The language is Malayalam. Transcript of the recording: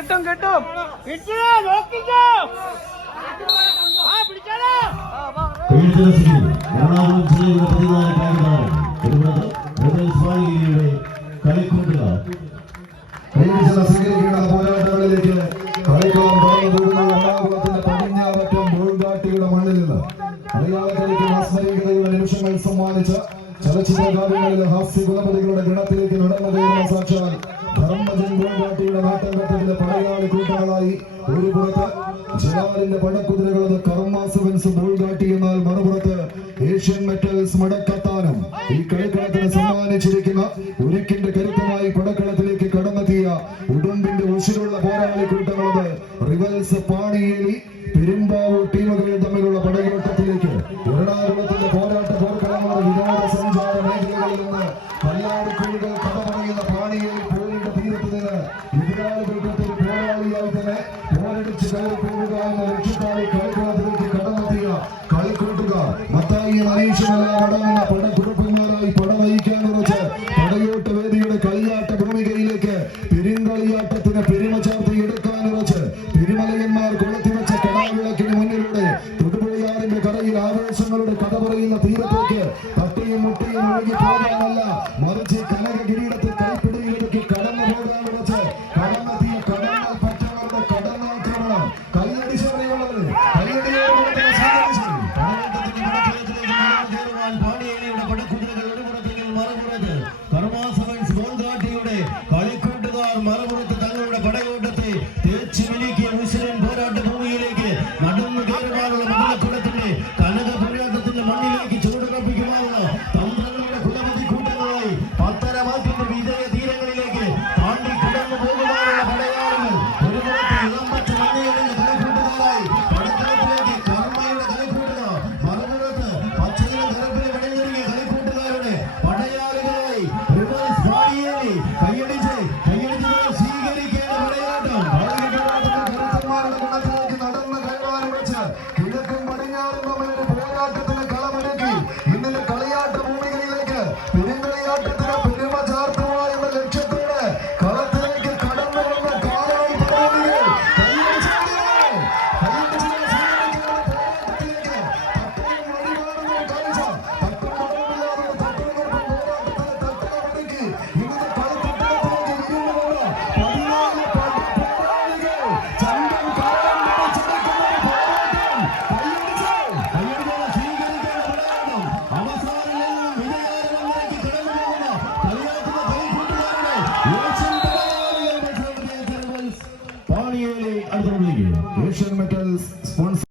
കിട്ടും കിട്ടും പോരാട്ടങ്ങളിലേക്ക് കളിക്കളം കടന്നുകൂടുന്ന എറണാകുളത്തിന്റെ പടിഞ്ഞാററ്റം ബോൾഗാട്ടിയുടെ മണ്ണിൽ നിന്ന് മലയാളത്തിലേക്ക് മാസ്മരികതയുടെ നിമിഷങ്ങൾ സമ്മാനിച്ച ചലച്ചിത്രകാരങ്ങളിൽ ഹാസ്യ കുലപതികളുടെ ഗണത്തിലേക്ക് നടന്നു കയറുന്ന സാക്ഷാൽ ധർമ്മജൻ ബോൾഗാട്ടിയുടെ നാട്ടകത്തിന്റെ പടയാളി കൂട്ടങ്ങളായി ഒരു പുറത്ത് ജലാലിന്റെ പടക്കുതിരകളത് കർമ്മ സെവൻസ് ബോൾഗാട്ടി എന്നാൽ മറുപുറത്ത് ഏഷ്യൻ മെറ്റൽസ് മടക്കത്താനം ഈ കളിക്കളത്തിന് സമ്മാനിച്ചിരിക്കുന്ന ഉരുക്കിന്റെ കരുത്തുമായി പടക്കളത്തിലേക്ക് കടന്നെത്തിയ ഉടുമ്പിന്റെ ഉശിരുള്ള പോരാളി കൂട്ടങ്ങളത് റിവൽസ് പാണിയേലി പെരുമ്പാവൂർ ടീമുകൾ തമ്മിലുള്ള പടയോട്ടത്തിലേക്ക് എറണാകുളത്തിന്റെ പോരാട്ട പോർക്കളങ്ങളുടെ വിനോദസഞ്ചാര മേഖലകളിൽ നിന്ന് കല്ലാടിക്കുഴികൾ കഥ പറയുന്ന പാണിയേലി പോരിന്റെ തീരത്ത് നിന്ന് എതിരാളികൾക്ക് ഒരു പോരാളിയായി തന്നെ പോരടിച്ച് കയറി പോവുക എന്ന ലക്ഷ്യത്തായി കളിക്കളത്തിലേക്ക് കടന്നെത്തിയ കളിക്കൂട്ടുകാർ മത്തായി മനീഷമെല്ലാം അടങ്ങുന്ന പടക്കുറുപ്പന്മാരായി പട നയിക്കാൻ ഉറച്ച് പടയോട്ട വേദിയുടെ കളിയാട്ട ഭൂമികയിലേക്ക് പെരുങ്കളിയാട്ടത്തിന് പെരുമ ചാർത്തി എടുക്കാൻ ഉറച്ച് തിരുമലയന്മാർ കൊളുത്തിവെച്ച കടാവിളക്കിന് മുന്നിലൂടെ തൊടുപുഴയാറിന്റെ കരയിൽ ആവേശങ്ങളുടെ കഥ പറയുന്ന തീരത്തേക്ക് തട്ടിയും മുട്ടിയും ഒഴുകി പോകാനല്ല മറിച്ച് കനക കിരീടത്തിൽ കൈപ്പിടിയിലേക്ക് കടന്നു പോകാൻ ഉറച്ച് കടന്നെത്തിയ കടന്നൽ പറ്റവരുടെ കടന്നാക്രമണം കൈയടിച്ചറിയുള്ളത് പാണിയേലിയുടെ പടക്കുതിരകൾ ഒരു പുറത്തെങ്കിൽ മറുപുറത്ത് കർമാസവൻസ് ബോൾഗാട്ടിയുടെ കളിക്കൂട്ടുകാർ മറുപുറത്ത് തങ്ങളുടെ പടയോട്ടത്തെ തേച്ചു മിനുക്കിയ മുസ്ലിം പോരാട്ട ഭൂമിയിലേക്ക് നടന്നു കയറുവാനുള്ള മകുടത്തിന്റെ കനക പോരാട്ടത്തിന്റെ മണ്ണിലേക്ക് ചുവടുറപ്പിക്കുവാനുള്ള തന്ത്രങ്ങളുടെ കുലപതി കൂട്ടങ്ങളായി പത്തരമാറ്റുന്ന വിജയ തീരങ്ങളിലേക്ക് താണ്ടി കിടന്നു പോകുവാനുള്ള പടയാളികൾ ഒരു പുറത്ത് ഇളമ്പച്ച മഞ്ഞയുടെ കളിക്കൂട്ടുകാരായി പടക്കളത്തിലേക്ക് കർമ്മയുടെ കളിക്കൂട്ടുകാർ മറുപുറത്ത് പച്ചയിലും കറുപ്പിലും പണിഞ്ഞൊരുങ്ങിയ കളിക്കൂട്ടുകാരുടെ പടയാളികളായി റിവേഴ്സ് പാണിയേലി കൈയടിച്ച് സ്വീകരിക്കേണ്ട പടയാട്ടം നടന്ന് കയറാൻ വിളിച്ച് കിഴക്കും പടിഞ്ഞാറും തമ്മിലൊരു പോരാട്ടത്തിന് കളമൊരുക്കി ഇന്നലെ കളിയാട്ട ഭൂമികളിലേക്ക് പെരുങ്കളിയാട്ടത്തിന് പെരുമ ചാർത്തുക എന്ന ലക്ഷ്യത്തോടെ കളത്തിലേക്ക് കടന്നു വന്ന കാലായി പടയാളികൾ പാണിയേലി അടുത്ത ഏഷ്യൻ മെറ്റൽസ് സ്പോൺസർ